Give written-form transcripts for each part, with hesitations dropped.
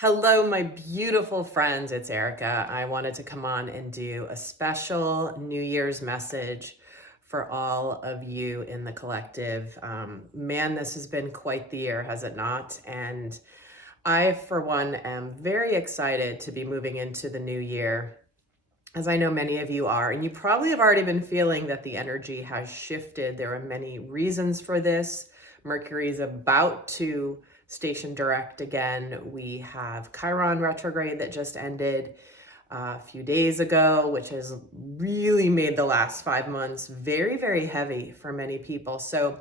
Hello, my beautiful friends. It's Erika. I wanted to come on and do a special New Year's message for all of you in the collective. Man, this has been quite the year, has it not? And I, for one, am very excited to be moving into the new year, as I know many of you are. And you probably have already been feeling that the energy has shifted. There are many reasons for this. Mercury is about to station direct again. We have Chiron retrograde that just ended a few days ago, which has really made the last 5 months very, very heavy for many people. So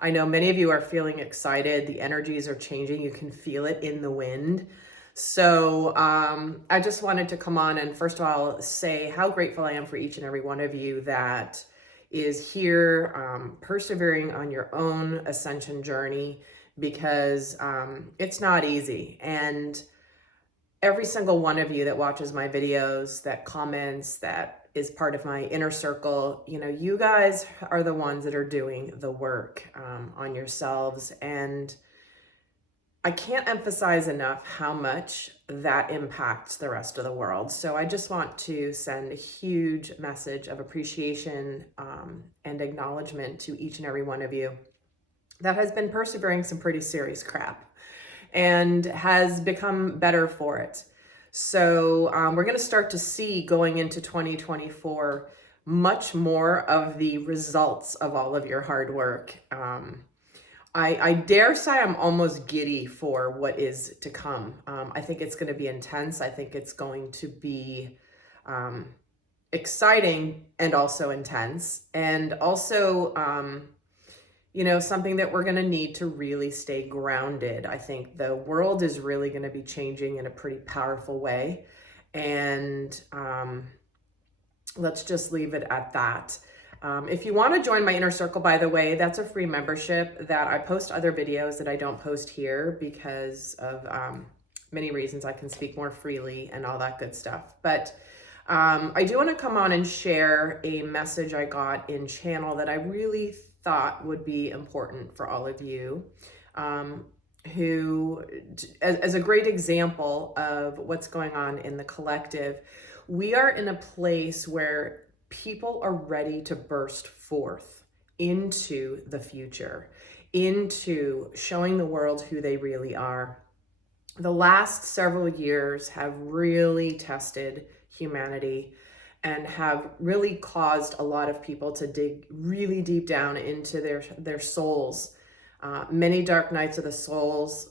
I know many of you are feeling excited. The energies are changing. You can feel it in the wind. So I just wanted to come on and first of all say how grateful I am for each and every one of you that is here persevering on your own ascension journey, because it's not easy. And every single one of you that watches my videos, that comments, that is part of my inner circle, you guys are the ones that are doing the work on yourselves. And I can't emphasize enough how much that impacts the rest of the world. So I just want to send a huge message of appreciation and acknowledgement to each and every one of you that has been persevering some pretty serious crap and has become better for it. So we're going to start to see going into 2024 much more of the results of all of your hard work. I dare say I'm almost giddy for what is to come. I think it's going to be intense. I think it's going to be exciting and also intense, and also, something that we're going to need to really stay grounded. I think the world is really going to be changing in a pretty powerful way. And let's just leave it at that. If you want to join my inner circle, by the way, that's a free membership that I post other videos that I don't post here because of many reasons. I can speak more freely and all that good stuff. But I do want to come on and share a message I got in channel that I really thought would be important for all of you, who, as a great example of what's going on in the collective, we are in a place where people are ready to burst forth into the future, into showing the world who they really are. The last several years have really tested humanity and have really caused a lot of people to dig really deep down into their souls. Many dark nights of the souls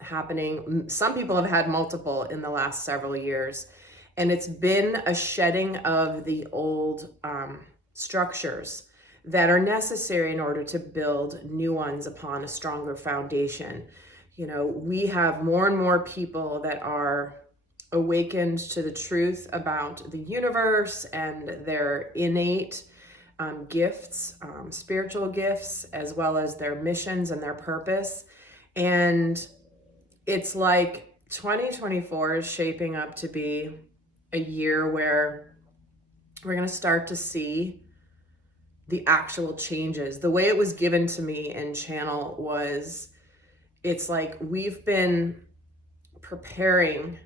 happening. Some people have had multiple in the last several years. And it's been a shedding of the old structures that are necessary in order to build new ones upon a stronger foundation. We have more and more people that are awakened to the truth about the universe and their innate gifts, spiritual gifts, as well as their missions and their purpose. And it's like 2024 is shaping up to be a year where we're going to start to see the actual changes. The way it was given to me in channel was, it's like we've been preparing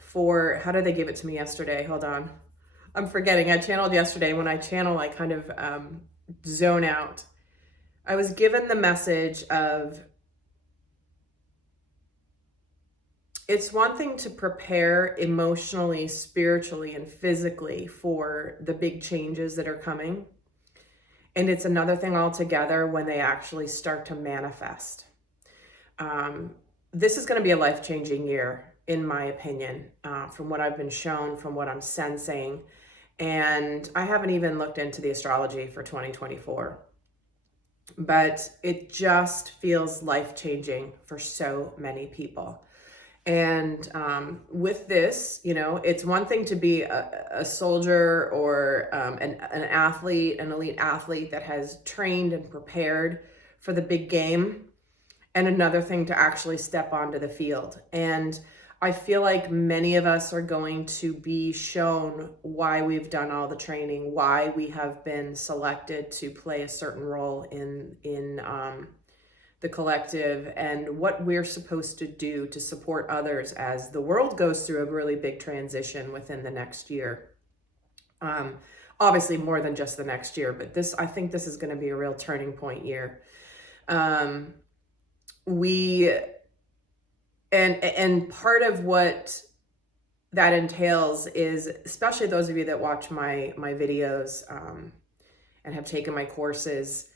for, how did they give it to me yesterday? Hold on. I'm forgetting. I channeled yesterday. When I channel, I kind of zone out. I was given the message of, it's one thing to prepare emotionally, spiritually, and physically for the big changes that are coming. And it's another thing altogether when they actually start to manifest. This is going to be a life-changing year, in my opinion, from what I've been shown, from what I'm sensing. And I haven't even looked into the astrology for 2024. But it just feels life-changing for so many people. And with this, it's one thing to be a soldier or an athlete, an elite athlete that has trained and prepared for the big game, and another thing to actually step onto the field. And I feel like many of us are going to be shown why we've done all the training, why we have been selected to play a certain role in the collective and what we're supposed to do to support others as the world goes through a really big transition within the next year. Obviously more than just the next year, but I think this is going to be a real turning point year. And part of what that entails is, especially those of you that watch my videos and have taken my courses,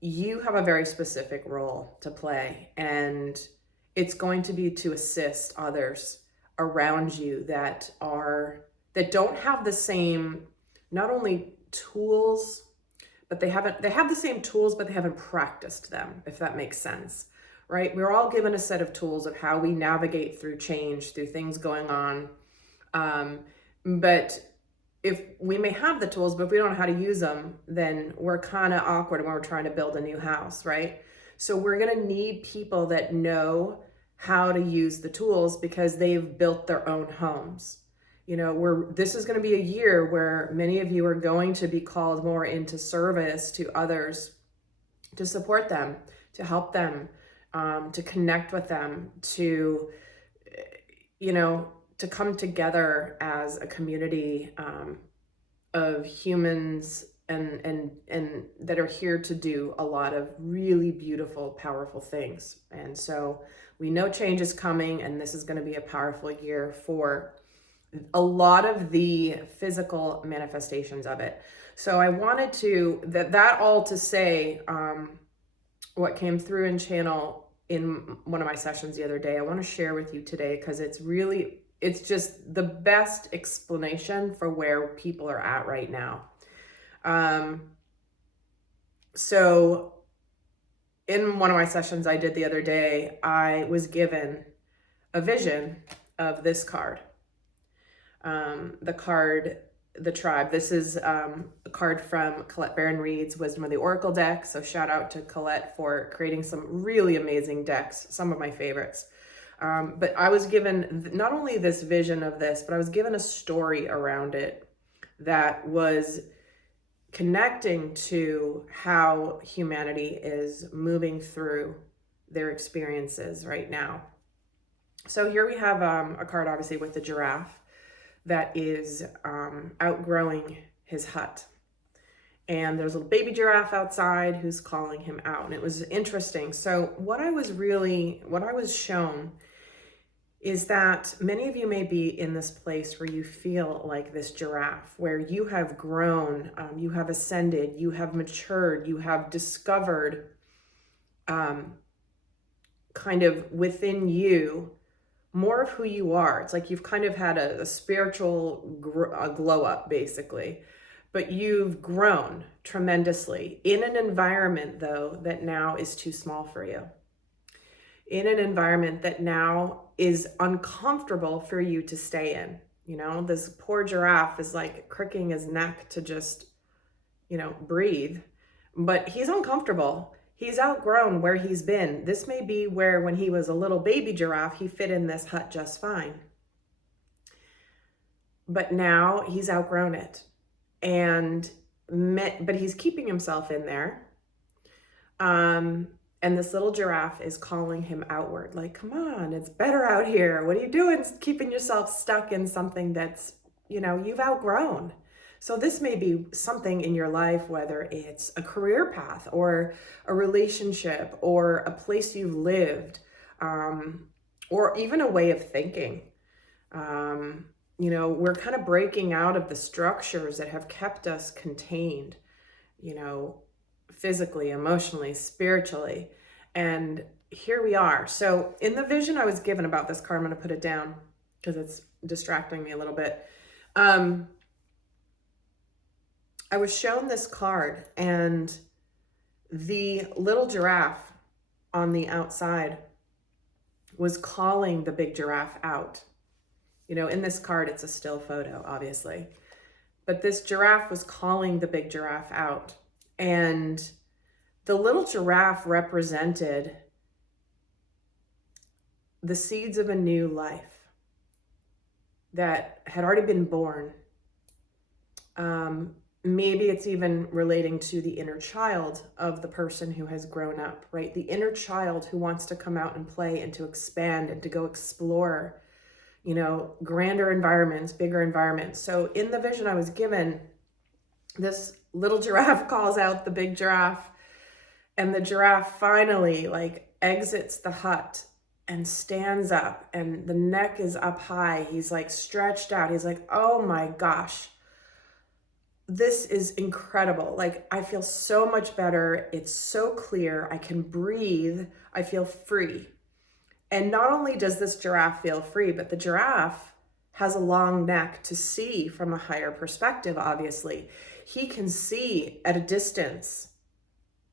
you have a very specific role to play, and it's going to be to assist others around you that don't have the same, not only tools, but they have the same tools, but they haven't practiced them, if that makes sense, right? We're all given a set of tools of how we navigate through change, through things going on. But if we may have the tools, but if we don't know how to use them, then we're kind of awkward when we're trying to build a new house, right? So we're going to need people that know how to use the tools because they've built their own homes. This is going to be a year where many of you are going to be called more into service to others, to support them, to help them, to connect with them, to come together as a community of humans and that are here to do a lot of really beautiful, powerful things. And so we know change is coming, and this is going to be a powerful year for a lot of the physical manifestations of it. So I wanted to, that all to say, what came through in channel in one of my sessions the other day, I want to share with you today, because it's just the best explanation for where people are at right now. So in one of my sessions I did the other day, I was given a vision of this card. The card, the tribe. This is a card from Colette Baron-Reid's Wisdom of the Oracle deck. So shout out to Colette for creating some really amazing decks, some of my favorites. But I was given not only this vision of this, but I was given a story around it that was connecting to how humanity is moving through their experiences right now. So here we have a card, obviously, with the giraffe that is outgrowing his hut. And there's a little baby giraffe outside who's calling him out. And it was interesting. So what I was shown is that many of you may be in this place where you feel like this giraffe, where you have grown, you have ascended, you have matured, you have discovered kind of within you more of who you are. It's like you've kind of had a spiritual glow up, basically, but you've grown tremendously in an environment, though, that now is too small for you. In an environment that now is uncomfortable for you to stay in. This poor giraffe is like cricking his neck to just, breathe, but he's uncomfortable. He's outgrown where he's been. This may be where when he was a little baby giraffe, he fit in this hut just fine. But now he's outgrown it. But he's keeping himself in there. And this little giraffe is calling him outward, like, come on, it's better out here. What are you doing keeping yourself stuck in something that's, you've outgrown? So this may be something in your life, whether it's a career path or a relationship or a place you've lived, or even a way of thinking. We're kind of breaking out of the structures that have kept us contained, physically, emotionally, spiritually. And here we are. So in the vision I was given about this card, I'm going to put it down because it's distracting me a little bit. I was shown this card, and the little giraffe on the outside was calling the big giraffe out. In this card, it's a still photo, obviously, but this giraffe was calling the big giraffe out. And the little giraffe represented the seeds of a new life that had already been born. maybe it's even relating to the inner child of the person who has grown up, right? The inner child who wants to come out and play and to expand and to go explore, grander environments, bigger environments. So in the vision I was given, this little giraffe calls out the big giraffe, and the giraffe finally exits the hut and stands up, and the neck is up high. He's stretched out. He's like, oh my gosh, this is incredible. I feel so much better. It's so clear. I can breathe. I feel free. And not only does this giraffe feel free, but the giraffe has a long neck to see from a higher perspective, obviously. He can see at a distance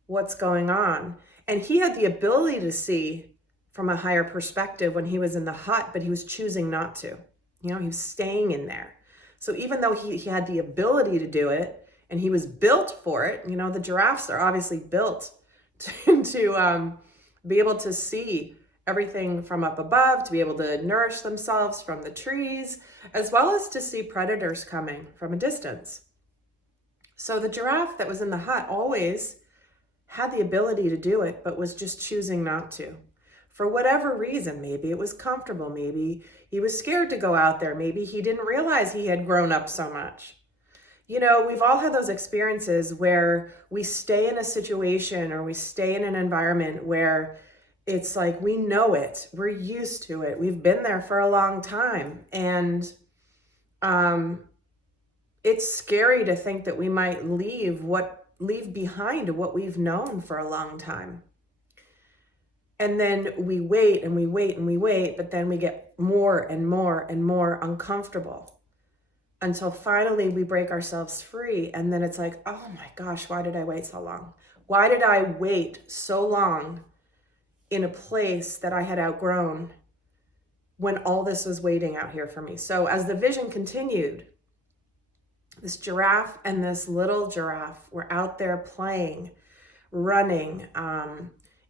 what's going on. And he had the ability to see from a higher perspective when he was in the hut, but he was choosing not to. He was staying in there. So even though he had the ability to do it, and he was built for it, the giraffes are obviously built to be able to see everything from up above, to be able to nourish themselves from the trees, as well as to see predators coming from a distance. So the giraffe that was in the hut always had the ability to do it, but was just choosing not to. For whatever reason, maybe it was comfortable, maybe he was scared to go out there, maybe he didn't realize he had grown up so much. We've all had those experiences where we stay in a situation or we stay in an environment where it's like we know it, we're used to it, we've been there for a long time, and it's scary to think that we might leave behind what we've known for a long time. And then we wait and we wait and we wait, but then we get more and more and more uncomfortable until finally we break ourselves free. And then it's like, oh my gosh, why did I wait so long? Why did I wait so long in a place that I had outgrown when all this was waiting out here for me? So as the vision continued, this giraffe and this little giraffe were out there playing, running,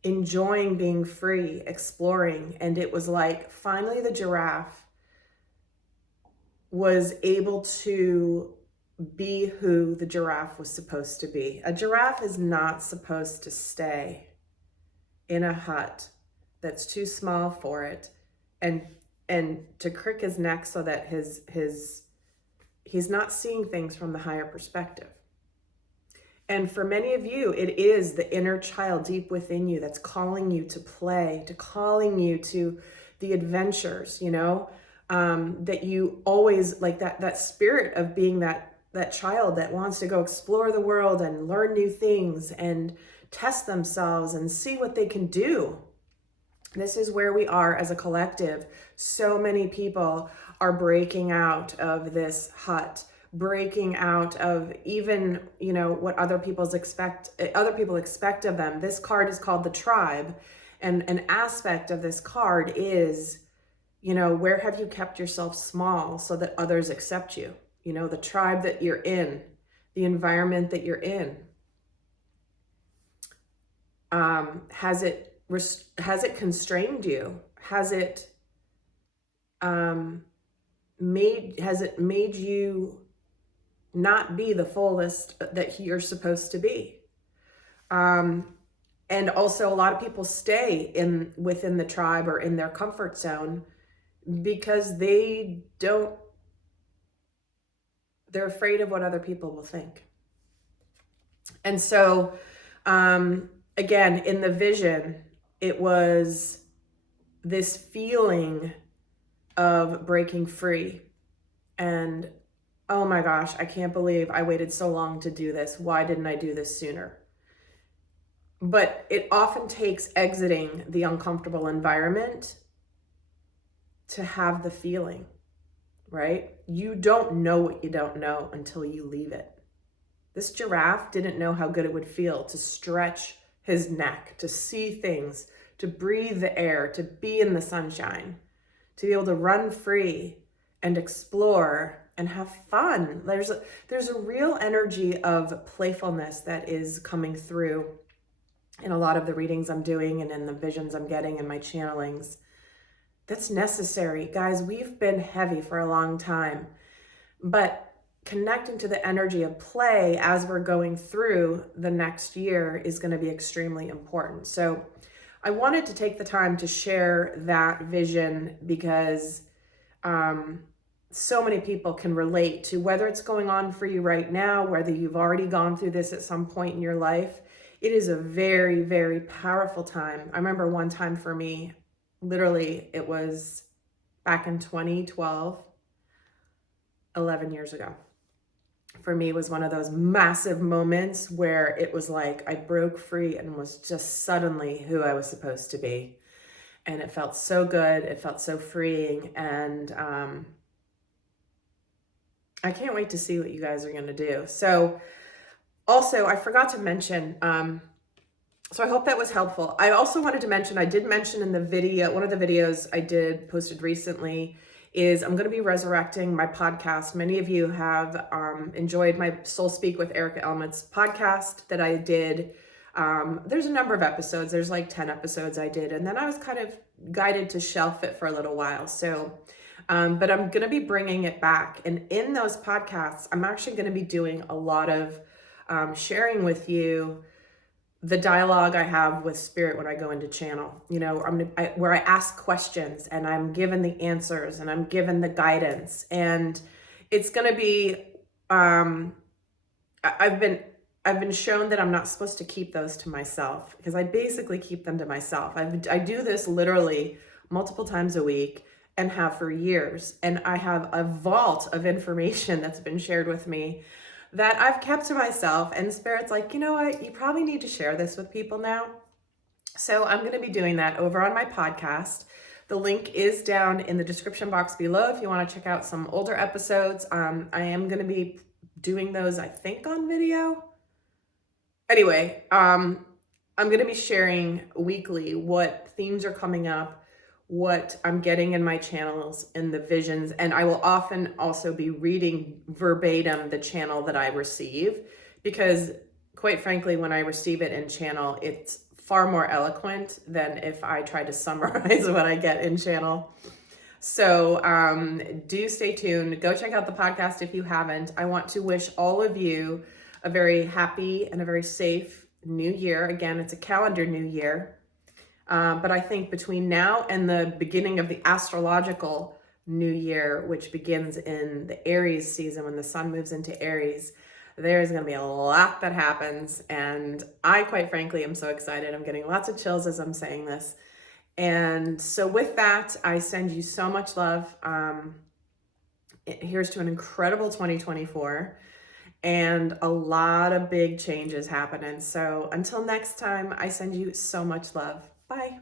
enjoying being free, exploring. And it was like finally the giraffe was able to be who the giraffe was supposed to be. A giraffe is not supposed to stay in a hut that's too small for it and to crick his neck so that he's not seeing things from the higher perspective. And for many of you, it is the inner child deep within you that's calling you to play, to calling you to the adventures, that you always like that spirit of being that child that wants to go explore the world and learn new things and test themselves and see what they can do. This is where we are as a collective. So many people are breaking out of this hut, breaking out of even, what other people expect of them. This card is called the tribe. And an aspect of this card is, where have you kept yourself small so that others accept you? The tribe that you're in, the environment that you're in. Has it constrained you? Has it made you not be the fullest that you're supposed to be? And also a lot of people stay within the tribe or in their comfort zone because they're afraid of what other people will think. And so, again, in the vision, it was this feeling of breaking free and, oh my gosh, I can't believe I waited so long to do this. Why didn't I do this sooner? But it often takes exiting the uncomfortable environment to have the feeling, right? You don't know what you don't know until you leave it. This giraffe didn't know how good it would feel to stretch his neck, to see things, to breathe the air, to be in the sunshine, to be able to run free and explore and have fun. There's a real energy of playfulness that is coming through in a lot of the readings I'm doing and in the visions I'm getting in my channelings. That's necessary. Guys, we've been heavy for a long time, but connecting to the energy of play as we're going through the next year is going to be extremely important. So I wanted to take the time to share that vision because so many people can relate to whether it's going on for you right now, whether you've already gone through this at some point in your life. It is a very, very powerful time. I remember one time for me, literally, it was back in 2012, 11 years ago. For me, was one of those massive moments where it was like I broke free and was just suddenly who I was supposed to be. And it felt so good. It felt so freeing. And I can't wait to see what you guys are going to do. So also, I forgot to mention, so I hope that was helpful. I also wanted to mention, I did mention in the video, one of the videos I did posted recently is I'm going to be resurrecting my podcast. Many of you have enjoyed my Soul Speak with Erika Elmet's podcast that I did. There's a number of episodes. There's like 10 episodes I did. And then I was kind of guided to shelf it for a little while. So, but I'm going to be bringing it back. And in those podcasts, I'm actually going to be doing a lot of sharing with you the dialogue I have with spirit when I go into channel, you know, where I ask questions and I'm given the answers and I'm given the guidance. And it's going to be, I've been shown that I'm not supposed to keep those to myself because I basically keep them to myself. I do this literally multiple times a week and have for years. And I have a vault of information that's been shared with me that I've kept to myself, and Spirit's like, you know what, you probably need to share this with people now. So I'm going to be doing that over on my podcast. The link is down in the description box below if you want to check out some older episodes. I am going to be doing those, I think, on video. Anyway, I'm going to be sharing weekly what themes are coming up, what I'm getting in my channels and the visions. And I will often also be reading verbatim the channel that I receive because quite frankly, when I receive it in channel, it's far more eloquent than if I try to summarize what I get in channel. So do stay tuned. Go check out the podcast if you haven't. I want to wish all of you a very happy and a very safe new year. Again, it's a calendar new year. But I think between now and the beginning of the astrological new year, which begins in the Aries season when the sun moves into Aries, there's going to be a lot that happens. And I, quite frankly, am so excited. I'm getting lots of chills as I'm saying this. And so with that, I send you so much love. Here's to an incredible 2024 and a lot of big changes happening. So until next time, I send you so much love. Bye.